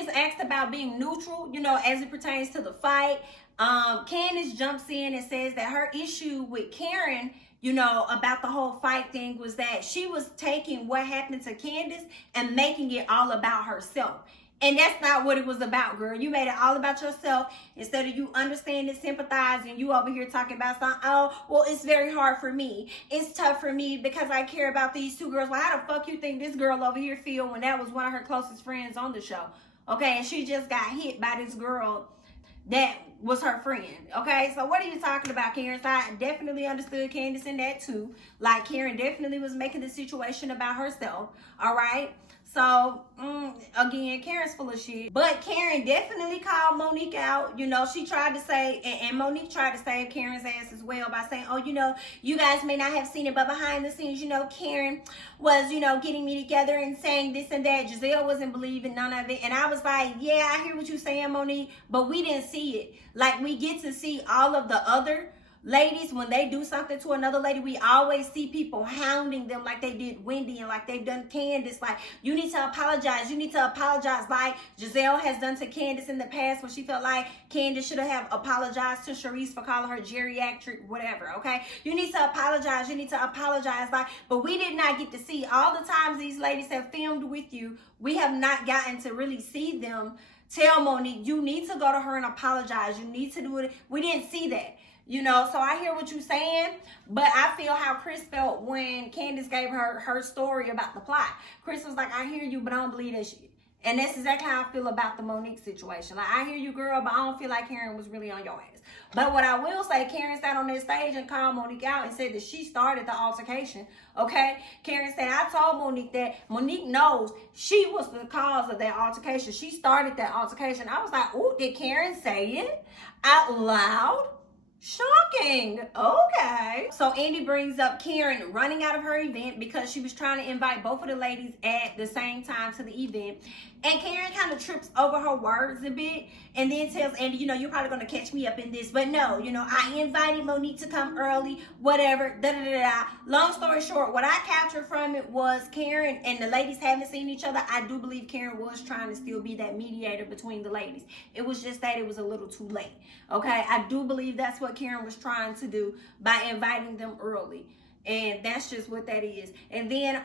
Candace asked about being neutral, you know, as it pertains to the fight. Candace jumps in and says that her issue with Karen, you know, about the whole fight thing was that she was taking what happened to Candace and making it all about herself. And that's not what it was about, girl. You made it all about yourself instead of you understanding, sympathizing. You over here talking about something. Oh, well, it's very hard for me. It's tough for me because I care about these two girls. Well, how the fuck you think this girl over here feel when that was one of her closest friends on the show? Okay, and she just got hit by this girl that was her friend. Okay, so what are you talking about, Karen? So I definitely understood Candace in that too. Like, Karen definitely was making the situation about herself. All right. So, again, Karen's full of shit. But Karen definitely called Monique out. You know, she tried to say, and Monique tried to save Karen's ass as well by saying, oh, you know, you guys may not have seen it, but behind the scenes, you know, Karen was, you know, getting me together and saying this and that. Giselle wasn't believing none of it. And I was like, yeah, I hear what you're saying, Monique, but we didn't see it. Like, we get to see all of the other ladies, when they do something to another lady, we always see people hounding them like they did Wendy and like they've done Candace. Like, you need to apologize. You need to apologize like Giselle has done to Candace in the past when she felt like Candace should have apologized to Sharice for calling her geriatric, whatever, okay? You need to apologize. You need to apologize. Like, but we did not get to see all the times these ladies have filmed with you. We have not gotten to really see them tell Monique, you need to go to her and apologize. You need to do it. We didn't see that. You know, so I hear what you're saying, but I feel how Chris felt when Candace gave her story about the plot. Chris was like, I hear you, but I don't believe that shit. And that's exactly how I feel about the Monique situation. Like, I hear you, girl, but I don't feel like Karen was really on your ass. But what I will say, Karen sat on that stage and called Monique out and said that she started the altercation, okay? Karen said, I told Monique that Monique knows she was the cause of that altercation. She started that altercation. I was like, ooh, did Karen say it out loud? Shocking. Okay. So Andy brings up Karen running out of her event because she was trying to invite both of the ladies at the same time to the event. And Karen kind of trips over her words a bit and then tells Andy, you know, you're probably going to catch me up in this. But no, you know, I invited Monique to come early, whatever, da-da-da-da. Long story short, what I captured from it was Karen and the ladies haven't seen each other. I do believe Karen was trying to still be that mediator between the ladies. It was just that it was a little too late. Okay, I do believe that's what Karen was trying to do by inviting them early. And that's just what that is. And then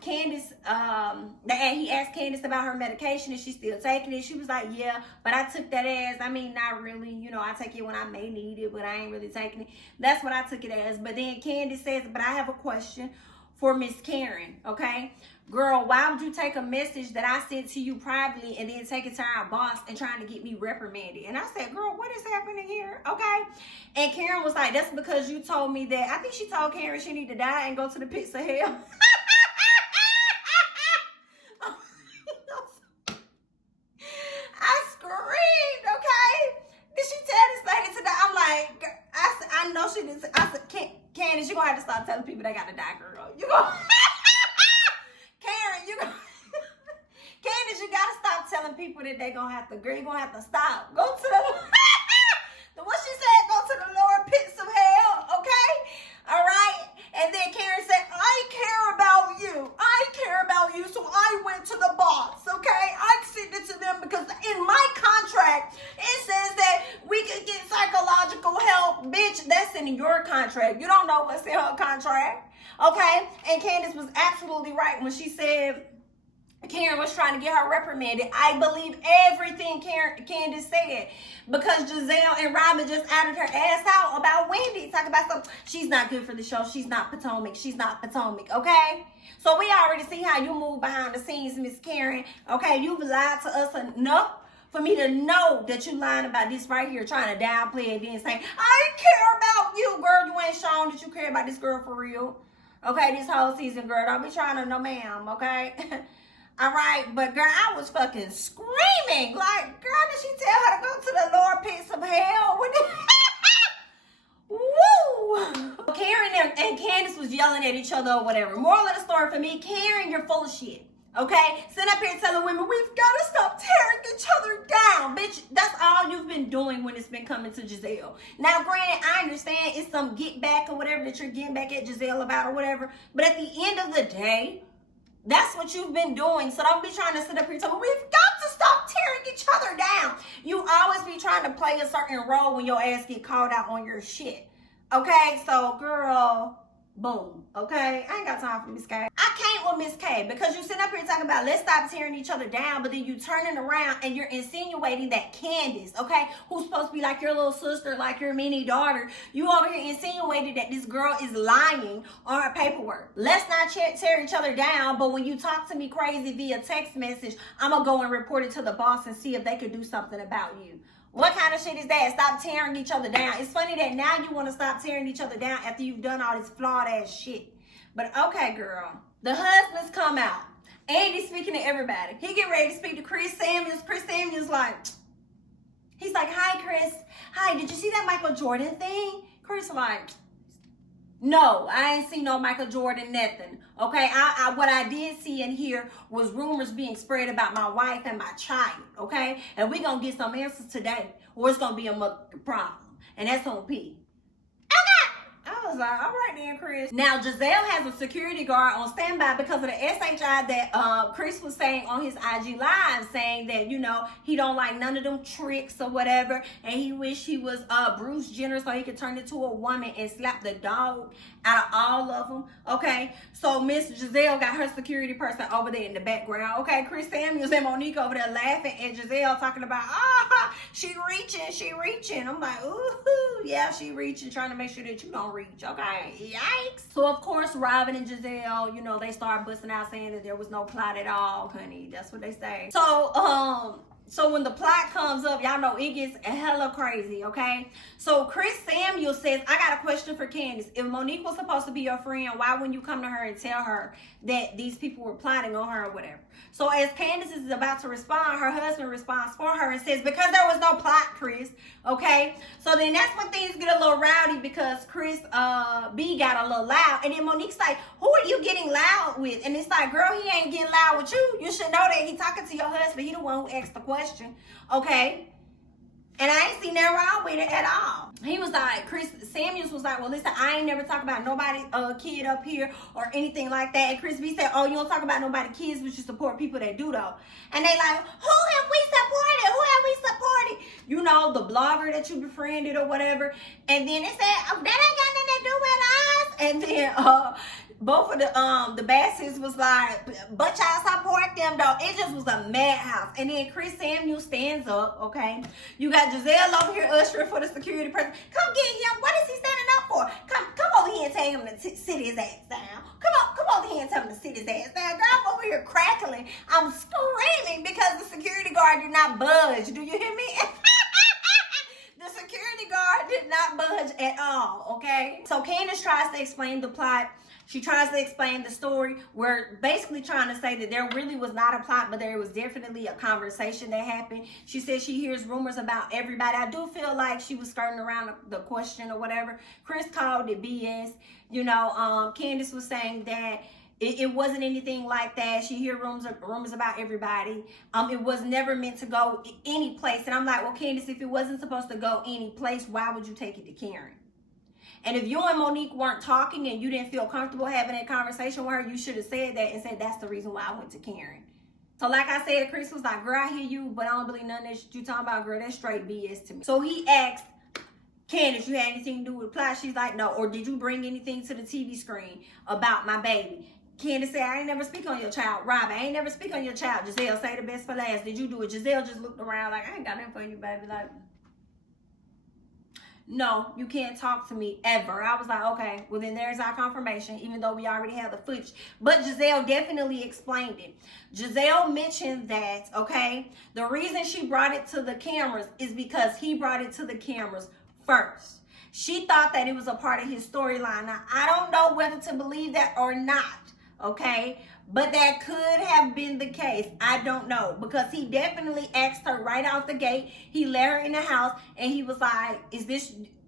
Candace, he asked Candace about her medication. Is she still taking it? She was like, yeah, but I took that as, I mean, not really. You know, I take it when I may need it, but I ain't really taking it. That's what I took it as. But then Candace says, but I have a question for Miss Karen, okay? Girl, why would you take a message that I sent to you privately and then take it to our boss and trying to get me reprimanded? And I said, girl, what is happening here? Okay. And Karen was like, that's because you told me that. I think she told Karen she need to die and go to the pits of hell. I screamed, okay? Did she tell this lady to die? I'm like, I know she didn't. I said, Candace, you're going to have to stop telling people they got to die, girl. You go. Karen, Candace, you gotta stop telling people that they gonna have to, girl, you're gonna have to stop. Go to the what she said, go to the lower pits of hell, okay? All right? And then Karen said, I care about you. I care about you, so I went to the boss, okay? I sent it to them because in my contract, it says that we could get psychological help. Bitch, that's in your contract. You don't know what's in her contract. Okay, and Candace was absolutely right when she said Karen was trying to get her reprimanded. I believe everything Candace said because Giselle and Robin just added her ass out about Wendy. Talk about something. She's not good for the show. She's not Potomac. She's not Potomac, okay? So we already see how you move behind the scenes, Miss Karen. Okay, you've lied to us enough for me to know that you lying about this right here, trying to downplay it, then saying, I care about you, girl. You ain't shown that you care about this girl for real. Okay, this whole season, girl. Don't be trying to, no ma'am, okay? All right, but girl, I was fucking screaming. Like, girl, did she tell her to go to the lower pits of hell? Woo! Karen and Candace was yelling at each other or whatever. Moral of the story for me, Karen, you're full of shit. Okay? Sitting up here telling women, we've got to stop tearing each other down. Bitch, that's all you've been doing when it's been coming to Giselle. Now, granted, I understand it's some get back or whatever that you're getting back at Giselle about or whatever. But at the end of the day, that's what you've been doing. So don't be trying to sit up here and tell me, we've got to stop tearing each other down. You always be trying to play a certain role when your ass get called out on your shit. Okay, so girl, boom. Okay, I ain't got time for Miss K. I can't with Miss K because you sit up here talking about let's stop tearing each other down, but then you turning around and you're insinuating that Candace, okay, who's supposed to be like your little sister, like your mini daughter, you over here insinuated that this girl is lying on her paperwork. Let's not tear each other down, but when you talk to me crazy via text message, I'm gonna go and report it to the boss and see if they could do something about you. What kind of shit is that? Stop tearing each other down. It's funny that now you want to stop tearing each other down after you've done all this flawed ass shit. But okay, girl. The husbands come out. Andy's speaking to everybody. He get ready to speak to Chris Samuels. Chris Samuels he's like, hi, Chris. Hi, did you see that Michael Jordan thing? Chris like, no, I ain't seen no Michael Jordan nothing. Okay, what I did see and hear was rumors being spread about my wife and my child. Okay, and we gonna get some answers today, or it's gonna be a problem, and that's on P. Okay, I was like, all right then, Chris. Now Giselle has a security guard on standby because of the SHI that Chris was saying on his IG live, saying that he don't like none of them tricks or whatever, and he wish he was Bruce Jenner so he could turn into a woman and slap the dog out of all of them. Okay, so Miss Giselle got her security person over there in the background. Okay, Chris Samuels and Monique over there laughing at Giselle, talking about she reaching. I'm like, ooh, yeah, she reaching, trying to make sure that you don't reach. Okay, yikes. So of course Robin and Giselle, they start busting out saying that there was no plot at all, honey. That's what they say. So when the plot comes up, y'all know it gets hella crazy, okay? So Chris Samuel says, I got a question for Candace. If Monique was supposed to be your friend, why wouldn't you come to her and tell her that these people were plotting on her or whatever? So as Candace is about to respond, her husband responds for her and says, because there was no plot, Chris, okay? So then that's when things get a little rowdy because Chris B got a little loud. And then Monique's like, who are you getting loud with? And it's like, girl, he ain't getting loud with you. You should know that he talking to your husband. He the one who asked the question, okay? And I ain't seen nothing wrong with it at all. He was like, Chris Samuels was like, well, listen, I ain't never talk about nobody kid up here or anything like that. And Chris B said, oh, you don't talk about nobody kids, but you support people that do though. And they like, who have we supported? Who have we supported? The blogger that you befriended or whatever. And then it said, oh, that ain't got nothing to do with us. And then both of the Bassett's was like, but y'all support them though. It just was a madhouse. And then Chris Samuel stands up, okay? You got Giselle over here ushering for the security person. Come get him. What is he standing up for? Come over here and tell him to sit his ass down. Come over here and tell him to sit his ass down. Girl, I'm over here crackling. I'm screaming because the security guard did not budge. Do you hear me? The security guard did not budge at all, okay? So Candace tries to explain the plot. She tries to explain the story. We're basically trying to say that there really was not a plot, but there was definitely a conversation that happened. She says she hears rumors about everybody. I do feel like she was skirting around the question or whatever. Chris called it BS. Candace was saying that it wasn't anything like that. She hear rumors about everybody. It was never meant to go any place. And I'm like, well, Candace, if it wasn't supposed to go any place, why would you take it to Karen? And if you and Monique weren't talking and you didn't feel comfortable having that conversation with her, you should have said that and said, that's the reason why I went to Karen. So like I said, Chris was like, girl, I hear you, but I don't believe none of that shit you talking about, girl. That's straight BS to me. So he asked Candace, you had anything to do with the plot? She's like, no. Or did you bring anything to the TV screen about my baby? Candace said, I ain't never speak on your child. Robin, I ain't never speak on your child. Giselle, say the best for last. Did you do it? Giselle just looked around like, I ain't got nothing for you, baby. Like, no, you can't talk to me ever. I was like, okay, well then there's our confirmation, even though we already have the footage. But Giselle definitely explained it. Giselle mentioned that, okay, the reason she brought it to the cameras is because he brought it to the cameras first. She thought that it was a part of his storyline. Now, I don't know whether to believe that or not, okay? But that could have been the case. I don't know. Because he definitely asked her right out the gate. He let her in the house and he was like,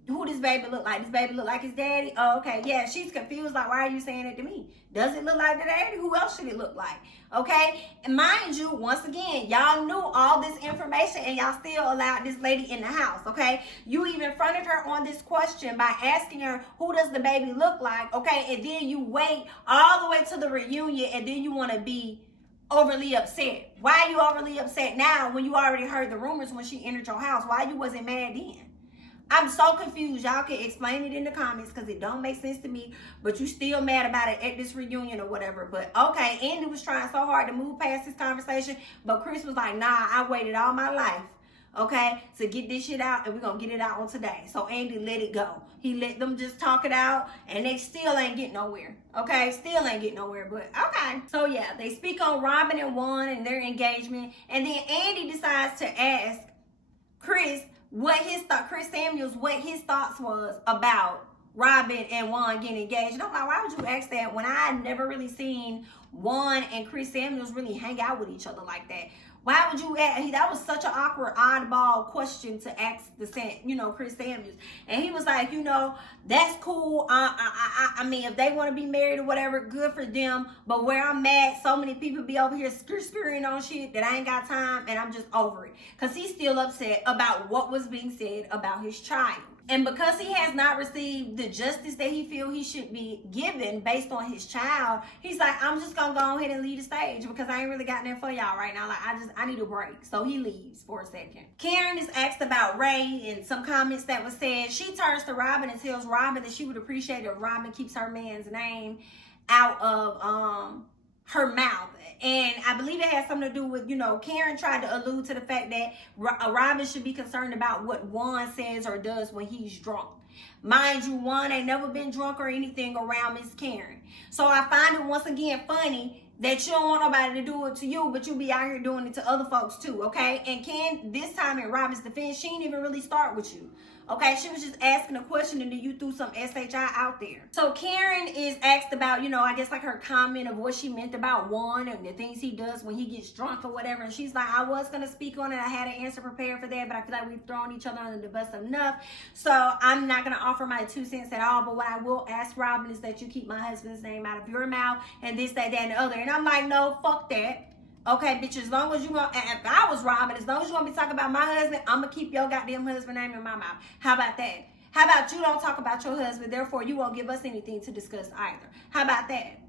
who this baby look like? This baby look like his daddy? Oh, okay. Yeah, she's confused. Like, why are you saying it to me? Does it look like the daddy? Who else should it look like? Okay? And mind you, once again, y'all knew all this information and y'all still allowed this lady in the house, okay? You even fronted her on this question by asking her, who does the baby look like? Okay? And then you wait all the way to the reunion and then you want to be overly upset. Why are you overly upset now when you already heard the rumors when she entered your house? Why you wasn't mad then? I'm so confused. Y'all can explain it in the comments because it don't make sense to me. But you still mad about it at this reunion or whatever. But okay, Andy was trying so hard to move past this conversation. But Chris was like, nah, I waited all my life, okay, to get this shit out. And we're going to get it out on today. So Andy let it go. He let them just talk it out. And they still ain't getting nowhere. Okay, still ain't getting nowhere. But okay. So yeah, they speak on Robin and Juan and their engagement. And then Andy decides to ask Chris Chris Samuels, what his thoughts was about Robin and Juan getting engaged. And I'm like, why would you ask that when I never really seen Juan and Chris Samuels really hang out with each other like that? Why would you ask? That was such an awkward, oddball question to ask Chris Samuels. And he was like, that's cool. I mean, if they want to be married or whatever, good for them. But where I'm at, so many people be over here scurrying on shit that I ain't got time, and I'm just over it. Because he's still upset about what was being said about his child. And because he has not received the justice that he feels he should be given based on his child, he's like, I'm just going to go ahead and leave the stage because I ain't really got nothing for y'all right now. Like, I need a break. So he leaves for a second. Karen is asked about Ray and some comments that was said. She turns to Robin and tells Robin that she would appreciate if Robin keeps her man's name out of her mouth. And I believe it has something to do with, Karen tried to allude to the fact that Robin should be concerned about what Juan says or does when he's drunk. Mind you, Juan ain't never been drunk or anything around Miss Karen. So I find it once again funny that you don't want nobody to do it to you, but you be out here doing it to other folks too, okay? And this time in Robin's defense, she didn't even really start with you. Okay, she was just asking a question and then you threw some SHI out there. So Karen is asked about, I guess like her comment of what she meant about Juan and the things he does when he gets drunk or whatever. And she's like, I was going to speak on it. I had an answer prepared for that, but I feel like we've thrown each other under the bus enough. So I'm not going to offer my 2 cents at all. But what I will ask Robin is that you keep my husband's name out of your mouth and this, that, and the other. And I'm like, no, fuck that. Okay, bitch, as long as you want, if I was Robin, as long as you want me to talk about my husband, I'm going to keep your goddamn husband name in my mouth. How about that? How about you don't talk about your husband, therefore you won't give us anything to discuss either? How about that?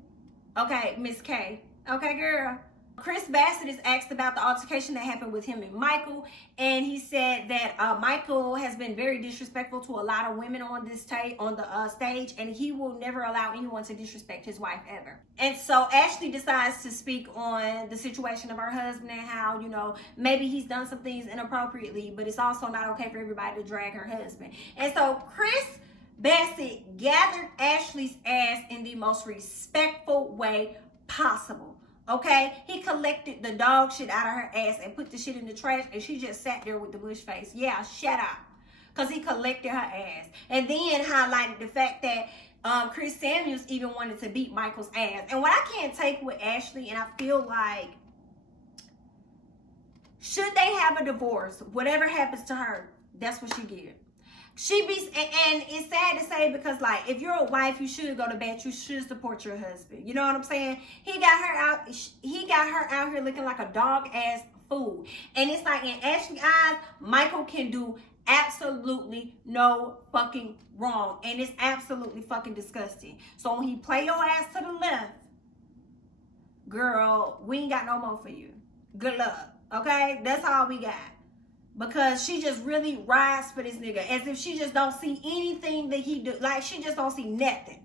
Okay, Miss K. Okay, girl. Chris Bassett is asked about the altercation that happened with him and Michael, and he said that Michael has been very disrespectful to a lot of women on this stage, and he will never allow anyone to disrespect his wife ever. And so Ashley decides to speak on the situation of her husband and how, maybe he's done some things inappropriately, but it's also not okay for everybody to drag her husband. And so Chris Bassett gathered Ashley's ass in the most respectful way possible. Okay, he collected the dog shit out of her ass and put the shit in the trash, and she just sat there with the bush face. Yeah, shut up. Because he collected her ass. And then highlighted the fact that Chris Samuels even wanted to beat Michael's ass. And what I can't take with Ashley, and I feel like, should they have a divorce, whatever happens to her, that's what she get. She be, and it's sad to say because, like, if you're a wife, you should go to bed. You should support your husband. You know what I'm saying? He got her out here looking like a dog ass fool. And it's like, in Ashley's eyes, Michael can do absolutely no fucking wrong, and it's absolutely fucking disgusting. So when he play your ass to the left, girl, we ain't got no more for you. Good luck. Okay, that's all we got. Because she just really rides for this nigga as if she just don't see anything that he do. Like, she just don't see nothing.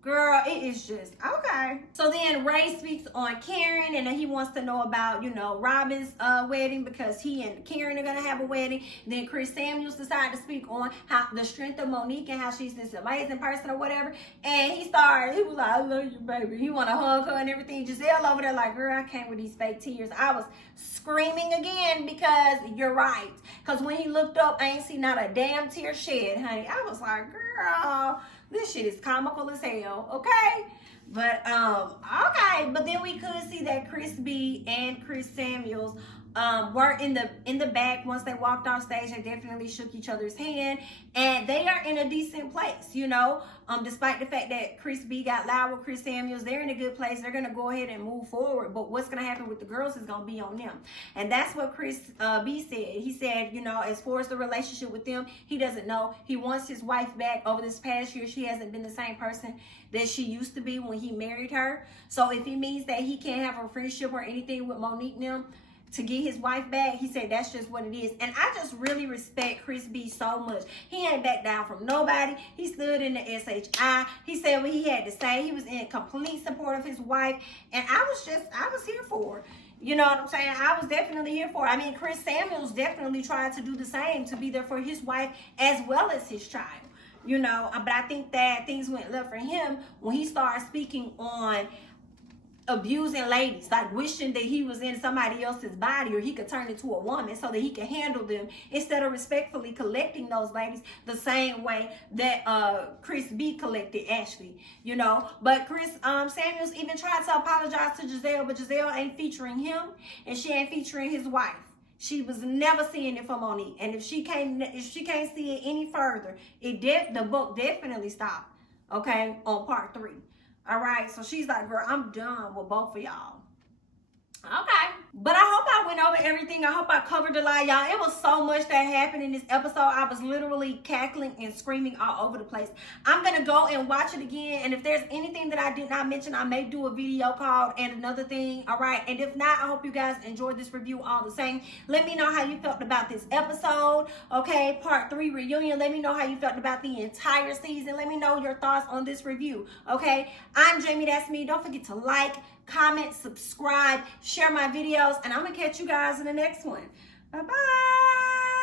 Girl, it is just, okay. So then Ray speaks on Karen, and then he wants to know about, Robin's wedding because he and Karen are going to have a wedding. And then Chris Samuels decided to speak on how the strength of Monique and how she's this amazing person or whatever. And he was like, I love you, baby. He want to hug her and everything. Giselle over there like, girl, I can't with these fake tears. I was screaming again because you're right. Because when he looked up, I ain't seen not a damn tear shed, honey. I was like, girl, this shit is comical as hell, okay? But, okay. But then we could see that Chris B and Chris Samuels were in the back. Once they walked off stage, they definitely shook each other's hand, and they are in a decent place, you know. Despite the fact that Chris B got loud with Chris Samuels, they're in a good place. They're gonna go ahead and move forward. But what's gonna happen with the girls is gonna be on them, and that's what Chris B said. He said, you know, as far as the relationship with them, he doesn't know. He wants his wife back. Over this past year, she hasn't been the same person that she used to be when he married her. So if it means that he can't have a friendship or anything with Monique and them to get his wife back, he said that's just what it is. And I just really respect Chris B so much. He ain't backed down from nobody. He stood in the SHI. He said what he had to say. He was in complete support of his wife, and I was here for it. You know what I'm saying? I was definitely here for it. I mean, Chris Samuels definitely tried to do the same, to be there for his wife as well as his child. You know, but I think that things went left for him when he started speaking on abusing ladies, like wishing that he was in somebody else's body or he could turn into a woman so that he could handle them, instead of respectfully collecting those ladies the same way that Chris B collected Ashley, you know. But Chris Samuels even tried to apologize to Giselle, but Giselle ain't featuring him and she ain't featuring his wife. She was never seeing it for Monique, and if she can't see it any further, the book definitely stopped. Okay, on part 3. All right, so she's like, girl, I'm done with both of y'all. Okay, but I hope I went over everything. I hope I covered a lot, y'all. It was so much that happened in this episode. I was literally cackling and screaming all over the place. I'm gonna go and watch it again, and if there's anything that I did not mention, I may do a video called and another thing. All right, and if not, I hope you guys enjoyed this review all the same. Let me know how you felt about this episode. Okay, part 3 reunion. Let me know how you felt about the entire season. Let me know your thoughts on this review. Okay, I'm Jamie, that's me. Don't forget to like, comment, subscribe, share my videos, and I'm gonna catch you guys in the next one. Bye-bye.